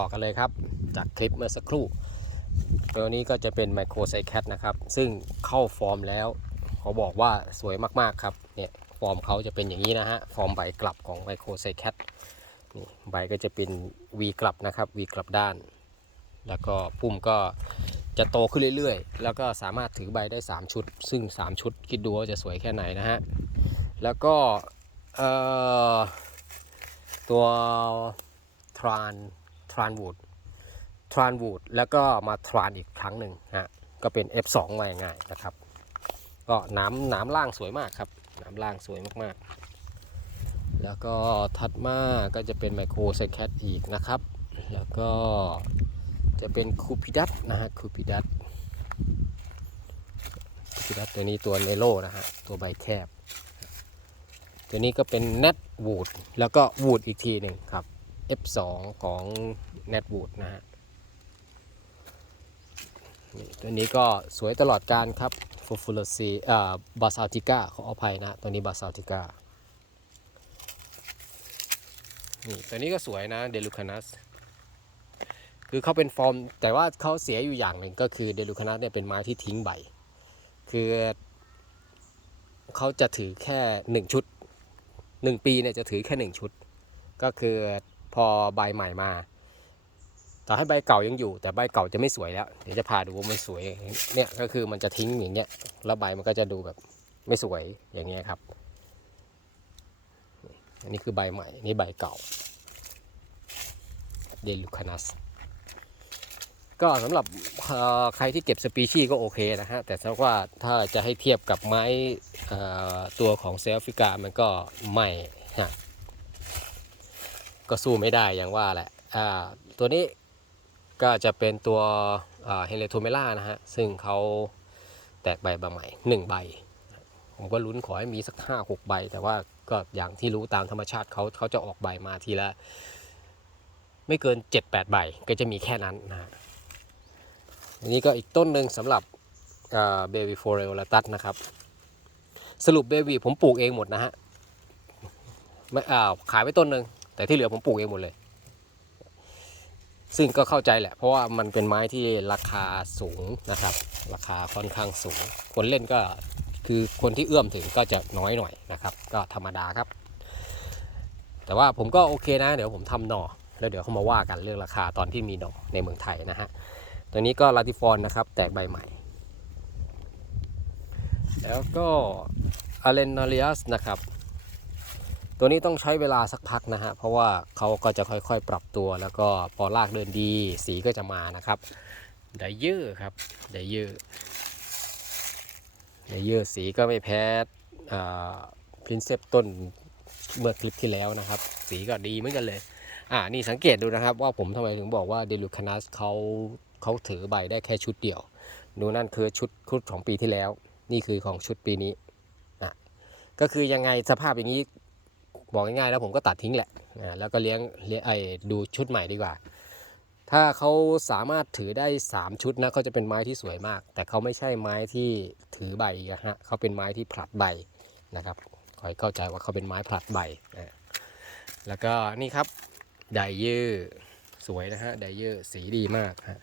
ต่อกันเลยครับ จากคลิปเมื่อสักครู่ตัวนี้ก็จะเป็นไมโครไซแคทนะครับ ซึ่งเข้าฟอร์มแล้วเขาบอกว่าสวยมากๆครับเนี่ยฟอร์มเขาจะเป็นอย่างนี้นะฮะ ฟอร์มใบกลับของไมโครไซแคทนี่ใบก็จะเป็น V กลับนะครับ V กลับด้าน แล้วก็พุ่มก็จะโตขึ้นเรื่อยๆ แล้วก็สามารถถือใบได้ 3 ชุด ซึ่ง 3 ชุดคิดดูว่าจะสวยแค่ไหนนะฮะ แล้วก็ตัวทราน ทรานวูดทรานวูดแล้วก็มาทรานอีกครั้งหนึ่งฮะก็เป็น F2 มาง่ายนะครับ ก็น้ำหน้ำล่างสวยมากครับน้ำล่างสวยมากๆ แล้วก็ถัดมาก็จะเป็นไมโครไซแคทอีกนะครับ แล้วก็จะเป็นคูปิดัตนะฮะคูปิดัตคูปิดัตตัวนี้ตัวเนโรนะฮะตัวใบแคบ ตัวนี้ก็เป็นเน็ตวูดแล้วก็วูดอีกทีหนึ่งครับ F2 ของ n e t w o o d นะฮะตัวนี้ก็สวยตลอดการครับฟูฟูลซีอ่าบาซาติก้าขออภัยนะตัวนี้บาซาติก้านี่ตัวนี้ก็สวยนะเดลูคานัสคือเขาเป็นฟอร์ม แต่ว่าเขาเสียอยู่อย่างหนึ่งก็คือเดลูคานัสเนี่ยเป็นไม้ที่ทิ้งใบ คือเขาจะถือแค่หนึ่งชุดหนึ่งปีเนี่ยจะถือแค่หนึ่งชุด ก็คือ พอใบใหม่มาต่อให้ใบเก่ายังอยู่ แต่ใบเก่าจะไม่สวยแล้ว เดี๋ยวจะพาดูว่ามันสวยเนี่ยก็คือมันจะทิ้งอย่างเงี้ยแล้วใบมันก็จะดูแบบไม่สวยอย่างเงี้ยครับ อันนี้คือใบใหม่นี่ใบเก่าเดลูคานัสก็สำหรับใครที่เก็บสปีชีส์ก็โอเคนะฮะ แต่ถ้าว่าถ้าจะให้เทียบกับไม้ตัวของเซลฟิกามันก็ไม่ฮะ ก็สู้ไม่ได้อย่างว่าแหละตัวนี้ก็จะเป็นตัวเฮเลโทเมล่านะฮะ ซึ่งเขาแตกใบมาใหม่หนึ่งใบ ผมก็ลุ้นขอให้มีสักห้าหกใบ แต่ว่าก็อย่างที่รู้ตามธรรมชาติเขาเขาจะออกใบมาทีละ ไม่เกิน 7-8 ใบ ก็จะมีแค่นั้นนะฮะอันนี้ก็อีกต้นหนึ่งสำหรับเบบีโฟเรลตัสนะครับ สรุปเบบีผมปลูกเองหมดนะฮะไม่อ่าขายไปต้นหนึ่ง แต่ที่เหลือผมปลูกเองหมดเลย ซึ่งก็เข้าใจแหละ เพราะว่ามันเป็นไม้ที่ราคาสูงนะครับ ราคาค่อนข้างสูง คนเล่นก็คือคนที่เอื้อมถึงก็จะน้อยหน่อยนะครับ ก็ธรรมดาครับ แต่ว่าผมก็โอเคนะ เดี๋ยวผมทำหน่อ แล้วเดี๋ยวเขามาว่ากันเรื่องราคาตอนที่มีหน่อในเมืองไทยนะฮะตัวนี้ก็ลาติฟอนนะครับ แตกใบใหม่ แล้วก็อาเลนาเลียสนะครับ ตัวนี้ต้องใช้เวลาสักพักนะฮะเพราะว่าเขาก็จะค่อยๆ ปรับตัว แล้วก็พอลากเดินดี สีก็จะมานะครับไดเยอร์ครับไดเยอร์ไดเยอร์สีก็ไม่แพ้พรินเซปต้นเมื่อคลิปที่แล้วนะครับ สีก็ดีเหมือนกันเลยอ่านี่สังเกตดูนะครับ ว่าผมทำไมถึงบอกว่าเดลูคานัสเขาเขาถือใบได้แค่ชุดเดียวดูนั่นคือชุดชุดของปีที่แล้ว นี่คือของชุดปีนี้อะก็คือยังไงสภาพอย่างนี้ บอกง่ายๆแล้วผมก็ตัดทิ้งแหละอ่าแล้วก็เลี้ยงเลี้ยงไอ้ดูชุดใหม่ดีกว่า ถ้าเขาสามารถถือได้ 3 ชุดนะเขาจะเป็นไม้ที่สวยมาก แต่เขาไม่ใช่ไม้ที่ถือใบนะฮะเขาเป็นไม้ที่ผลัดใบนะครับขอให้เข้าใจว่าเขาเป็นไม้ผลัดใบนะแล้วก็นี่ครับไดเยอร์สวยนะฮะไดเยอร์สีดีมากฮะ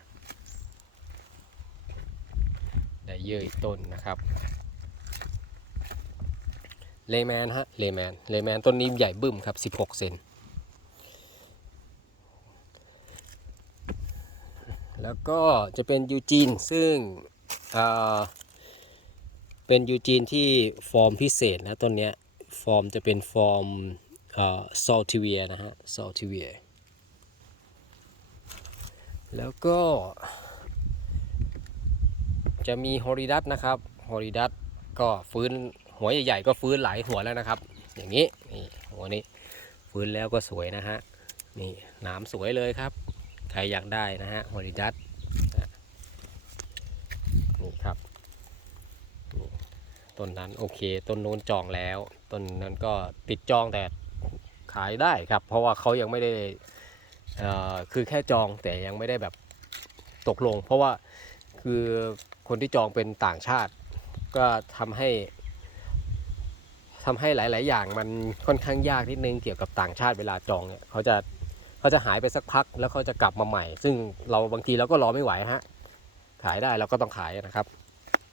ไดเยอร์อีกต้นนะครับ เลแมนฮะเลแมนเลแมนต้นนี้ใหญ่บึ้มครับ 16 เซนแล้วก็จะเป็นยูจีนซึ่งเป็นยูจีนที่ฟอร์มพิเศษนะต้นนี้ฟอร์มจะเป็นฟอร์มซอลทิเวียนะฮะซอลทิเวียแล้วก็จะมีฮอริดัสนะครับฮอริดัสก็ฟื้น หัวใหญ่ๆก็ฟื้นหลายหัวแล้วนะครับ อย่างนี้นี่หัวนี้ฟื้นแล้วก็สวยนะฮะนี่หนามสวยเลยครับ ใครอยากได้นะฮะฮอริดัสนี่ครับต้นนั้นโอเค ต้นโน้นจองแล้ว ต้นนั้นก็ติดจองแต่ขายได้ครับ เพราะว่าเขายังไม่ได้อ่อคือแค่จองแต่ยังไม่ได้แบบตกลง เพราะว่าคือคนที่จองเป็นต่างชาติ ก็ทำให้ ทำให้หลาย ๆ อย่างมันค่อนข้างยากนิดนึงเกี่ยวกับต่างชาติเวลาจองเนี่ยเขาจะเขาจะหายไปสักพักแล้วเขาจะกลับมาใหม่ ซึ่งเราบางทีเราก็รอไม่ไหวฮะขายได้เราก็ต้องขายนะครับ